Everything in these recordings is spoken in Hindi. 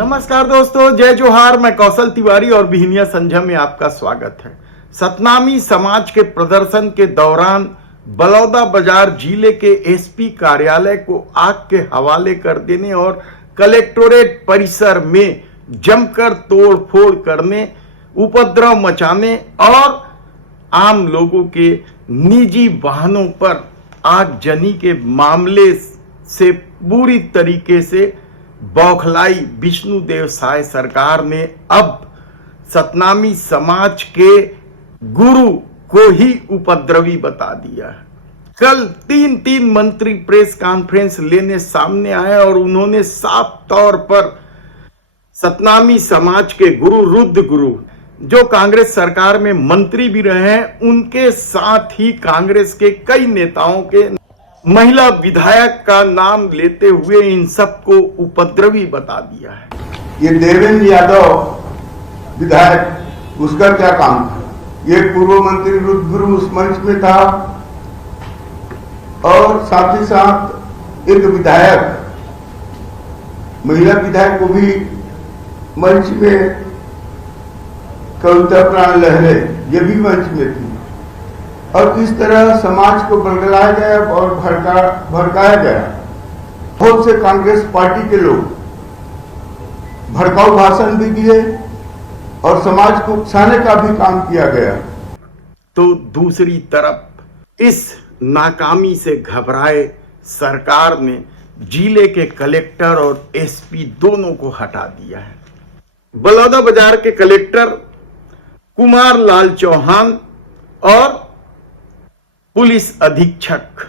नमस्कार दोस्तों, जय जोहार। मैं कौशल तिवारी और बिहनिया संझा में आपका स्वागत है। सतनामी समाज के प्रदर्शन के दौरान बलौदाबाजार जिले के एसपी कार्यालय को आग के हवाले कर देने और कलेक्टोरेट परिसर में जमकर तोड़फोड़ करने, उपद्रव मचाने और आम लोगों के निजी वाहनों पर आगजनी के मामले से पूरी तरीके से बौखलाई विष्णुदेव साय सरकार ने अब सतनामी समाज के गुरु को ही उपद्रवी बता दिया है। कल तीन मंत्री प्रेस कॉन्फ्रेंस लेने सामने आए और उन्होंने साफ तौर पर सतनामी समाज के गुरु रुद्र गुरु, जो कांग्रेस सरकार में मंत्री भी रहे हैं, उनके साथ ही कांग्रेस के कई नेताओं के महिला विधायक का नाम लेते हुए इन सबको उपद्रवी बता दिया है। ये देवेंद्र यादव विधायक, उसका क्या काम था? ये पूर्व मंत्री रुद्र उस मंच में था और साथ ही साथ एक विधायक, महिला विधायक को भी मंच में, कविता प्राण लहरे, ये भी मंच में थी। और इस तरह समाज को बरगलाया गया और भड़काया गया। बहुत से कांग्रेस पार्टी के लोग भड़काऊ भाषण भी दिए और समाज को उकसाने का भी काम किया गया। तो दूसरी तरफ इस नाकामी से घबराए सरकार ने जिले के कलेक्टर और एसपी दोनों को हटा दिया है। बलौदाबाजार के कलेक्टर कुमार लाल चौहान और पुलिस अधीक्षक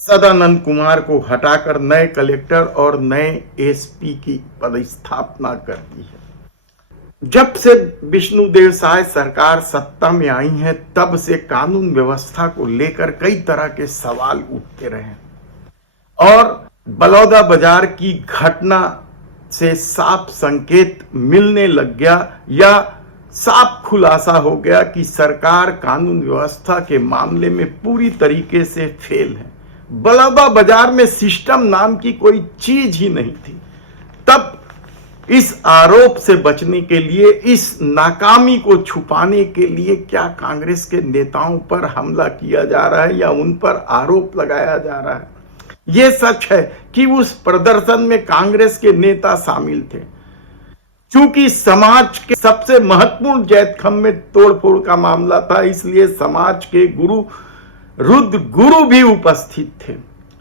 सदानंद कुमार को हटाकर नए कलेक्टर और नए एसपी की पदस्थापना कर दी है। जब से विष्णुदेव साय सरकार सत्ता में आई है, तब से कानून व्यवस्था को लेकर कई तरह के सवाल उठते रहे और बलौदाबाजार की घटना से साफ संकेत मिलने लग गया या साफ खुलासा हो गया कि सरकार कानून व्यवस्था के मामले में पूरी तरीके से फेल है। बलौदाबाजार में सिस्टम नाम की कोई चीज ही नहीं थी। तब इस आरोप से बचने के लिए, इस नाकामी को छुपाने के लिए क्या कांग्रेस के नेताओं पर हमला किया जा रहा है या उन पर आरोप लगाया जा रहा है? यह सच है कि उस प्रदर्शन में कांग्रेस के नेता शामिल थे। चूंकि समाज के सबसे महत्वपूर्ण जैतखम में तोड़फोड़ का मामला था, इसलिए समाज के गुरु रुद्र गुरु भी उपस्थित थे,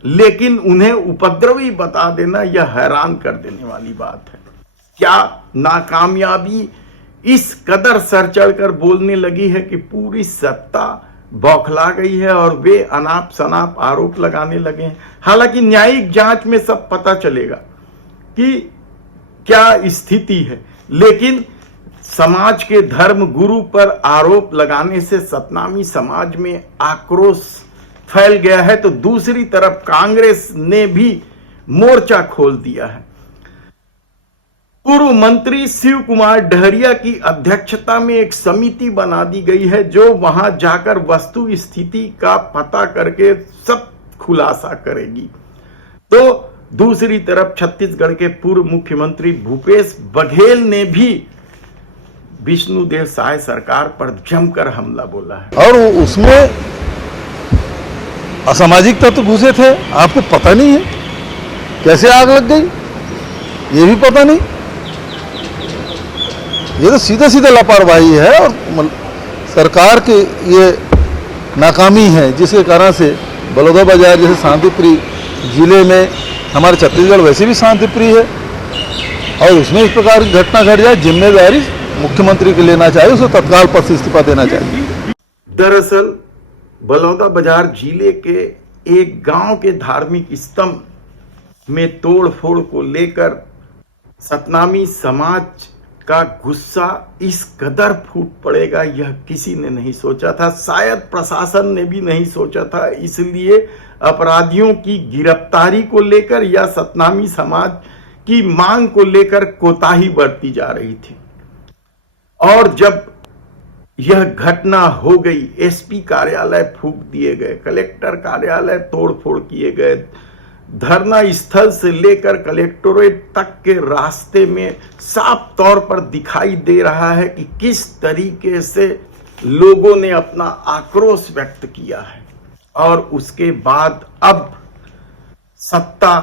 लेकिन उन्हें उपद्रवी बता देना यह हैरान कर देने वाली बात है। क्या नाकामयाबी इस कदर सर चढ़कर बोलने लगी है कि पूरी सत्ता बौखला गई है और वे अनाप शनाप आरोप लगाने लगे हैं। हालांकि न्यायिक जांच में सब पता चलेगा कि क्या स्थिति है, लेकिन समाज के धर्म गुरु पर आरोप लगाने से सतनामी समाज में आक्रोश फैल गया है, तो दूसरी तरफ कांग्रेस ने भी मोर्चा खोल दिया है। पूर्व मंत्री शिव कुमार डहरिया की अध्यक्षता में एक समिति बना दी गई है, जो वहां जाकर वस्तु स्थिति का पता करके सब खुलासा करेगी। तो दूसरी तरफ छत्तीसगढ़ के पूर्व मुख्यमंत्री भूपेश बघेल ने भी विष्णुदेव साय सरकार पर जमकर हमला बोला है और उसमें असामाजिक तत्व घुसे थे। आपको पता नहीं है कैसे आग लग गई, ये भी पता नहीं। ये तो सीधे लापरवाही है और सरकार की ये नाकामी है, जिसके कारण से बलौदाबाजार जैसे शांतिप्रिय जिले में, हमारे छत्तीसगढ़ वैसे भी शांति प्रिय है, और इसमें इस प्रकार की घटना घट जाए, जिम्मेदारी मुख्यमंत्री को लेना चाहिए, उसे तत्काल पद से इस्तीफा देना चाहिए। दरअसल बलौदाबाजार जिले के एक गांव के धार्मिक स्तंभ में तोड़फोड़ को लेकर सतनामी समाज का गुस्सा इस कदर फूट पड़ेगा, यह किसी ने नहीं सोचा था। शायद प्रशासन ने भी नहीं सोचा था। इसलिए अपराधियों की गिरफ्तारी को लेकर या सतनामी समाज की मांग को लेकर कोताही बरती जा रही थी। और जब यह घटना हो गई, एसपी कार्यालय फूंक दिए गए, कलेक्टर कार्यालय तोड़फोड़ किए गए, धरना स्थल से लेकर कलेक्टोरेट तक के रास्ते में साफ तौर पर दिखाई दे रहा है कि किस तरीके से लोगों ने अपना आक्रोश व्यक्त किया है। और उसके बाद अब सत्ता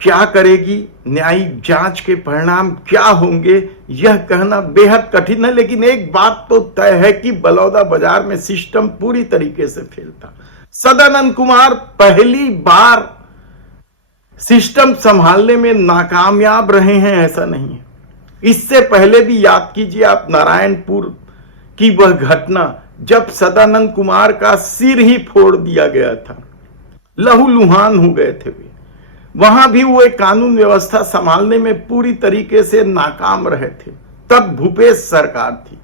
क्या करेगी, न्यायिक जांच के परिणाम क्या होंगे, यह कहना बेहद कठिन है। लेकिन एक बात तो तय है कि बलौदाबाजार में सिस्टम पूरी तरीके से फेल था। सदानंद कुमार पहली बार सिस्टम संभालने में नाकामयाब रहे हैं, ऐसा नहीं है। इससे पहले भी याद कीजिए आप नारायणपुर की वह घटना जब सदानंद कुमार का सिर ही फोड़ दिया गया था, लहूलुहान हो गए थे वे। वहां भी वो एक कानून व्यवस्था संभालने में पूरी तरीके से नाकाम रहे थे, तब भूपेश सरकार थी।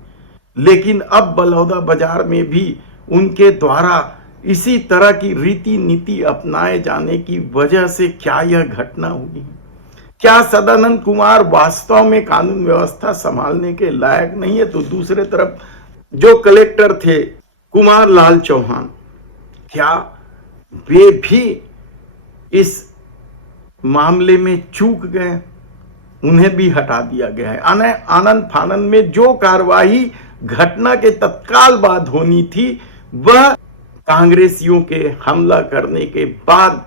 लेकिन अब बलौदाबाजार में भी उनके द्वारा इसी तरह की रीति नीति अपनाए जाने की वजह से क्या यह घटना हुई? क्या सदानंद कुमार वास्तव में कानून व्यवस्था संभालने के लायक नहीं है? तो दूसरे तरफ जो कलेक्टर थे कुमार लाल चौहान, क्या वे भी इस मामले में चूक गए? उन्हें भी हटा दिया गया है। आनंद फानंद में जो कार्रवाई घटना के तत्काल बाद होनी थी वह कांग्रेसियों के हमला करने के बाद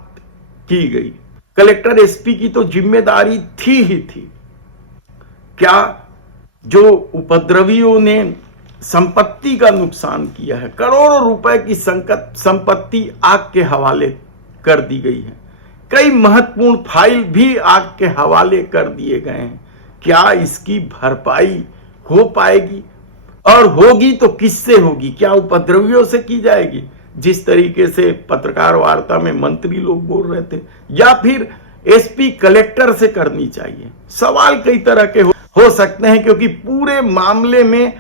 की गई। कलेक्टर एसपी की तो जिम्मेदारी थी ही थी। क्या जो उपद्रवियों ने संपत्ति का नुकसान किया है, करोड़ों रुपए की संपत्ति आग के हवाले कर दी गई है, कई महत्वपूर्ण फाइल भी आग के हवाले कर दिए गए हैं, क्या इसकी भरपाई हो पाएगी? और होगी तो किससे होगी? क्या उपद्रवियों से की जाएगी, जिस तरीके से पत्रकार वार्ता में मंत्री लोग बोल रहे थे, या फिर एसपी कलेक्टर से करनी चाहिए? सवाल कई तरह के हो सकते हैं, क्योंकि पूरे मामले में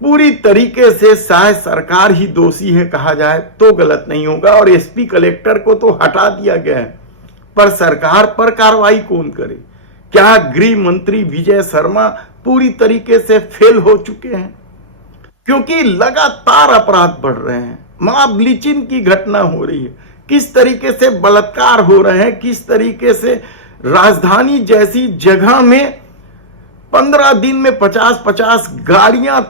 पूरी तरीके से शायद सरकार ही दोषी है कहा जाए तो गलत नहीं होगा। और एसपी कलेक्टर को तो हटा दिया गया है, पर सरकार पर कार्रवाई कौन करे? क्या गृह मंत्री विजय शर्मा पूरी तरीके से फेल हो चुके हैं? क्योंकि लगातार अपराध बढ़ रहे हैं, मॉब लिंचिंग की घटना हो रही है, किस तरीके से बलात्कार हो रहे हैं, किस तरीके से राजधानी जैसी जगह में 15 दिन में 50-50 गाड़ियां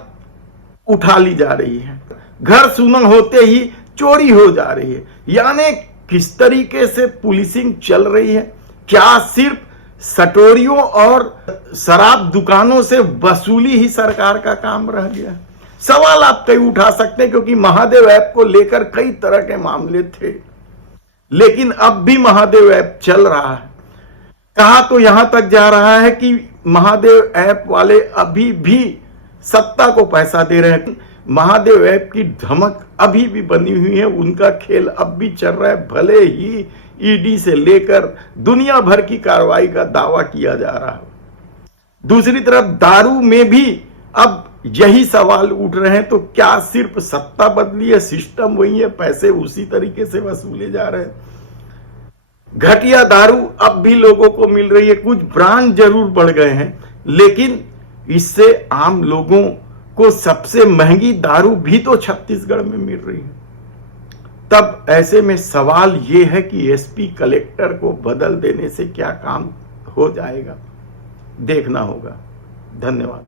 उठा ली जा रही है, घर सुना होते ही चोरी हो जा रही है। यानी किस तरीके से पुलिसिंग चल रही है? क्या सिर्फ सटोरियों और शराब दुकानों से वसूली ही सरकार का काम रह गया? सवाल आप कई उठा सकते हैं, क्योंकि महादेव ऐप को लेकर कई तरह के मामले थे, लेकिन अब भी महादेव ऐप चल रहा है। कहा तो यहां तक जा रहा है कि महादेव ऐप वाले अभी भी सत्ता को पैसा दे रहे हैं। महादेव ऐप की धमक अभी भी बनी हुई है, उनका खेल अब भी चल रहा है, भले ही ईडी से लेकर दुनिया भर की कार्रवाई का दावा किया जा रहा है। दूसरी तरफ दारू में भी अब यही सवाल उठ रहे हैं, तो क्या सिर्फ सत्ता बदली है, सिस्टम वही है, पैसे उसी तरीके से वसूले जा रहे हैं? घटिया दारू अब भी लोगों को मिल रही है, कुछ ब्रांड जरूर बढ़ गए हैं, लेकिन इससे आम लोगों को सबसे महंगी दारू भी तो छत्तीसगढ़ में मिल रही है। तब ऐसे में सवाल यह है कि एसपी कलेक्टर को बदल देने से क्या काम हो जाएगा, देखना होगा। धन्यवाद।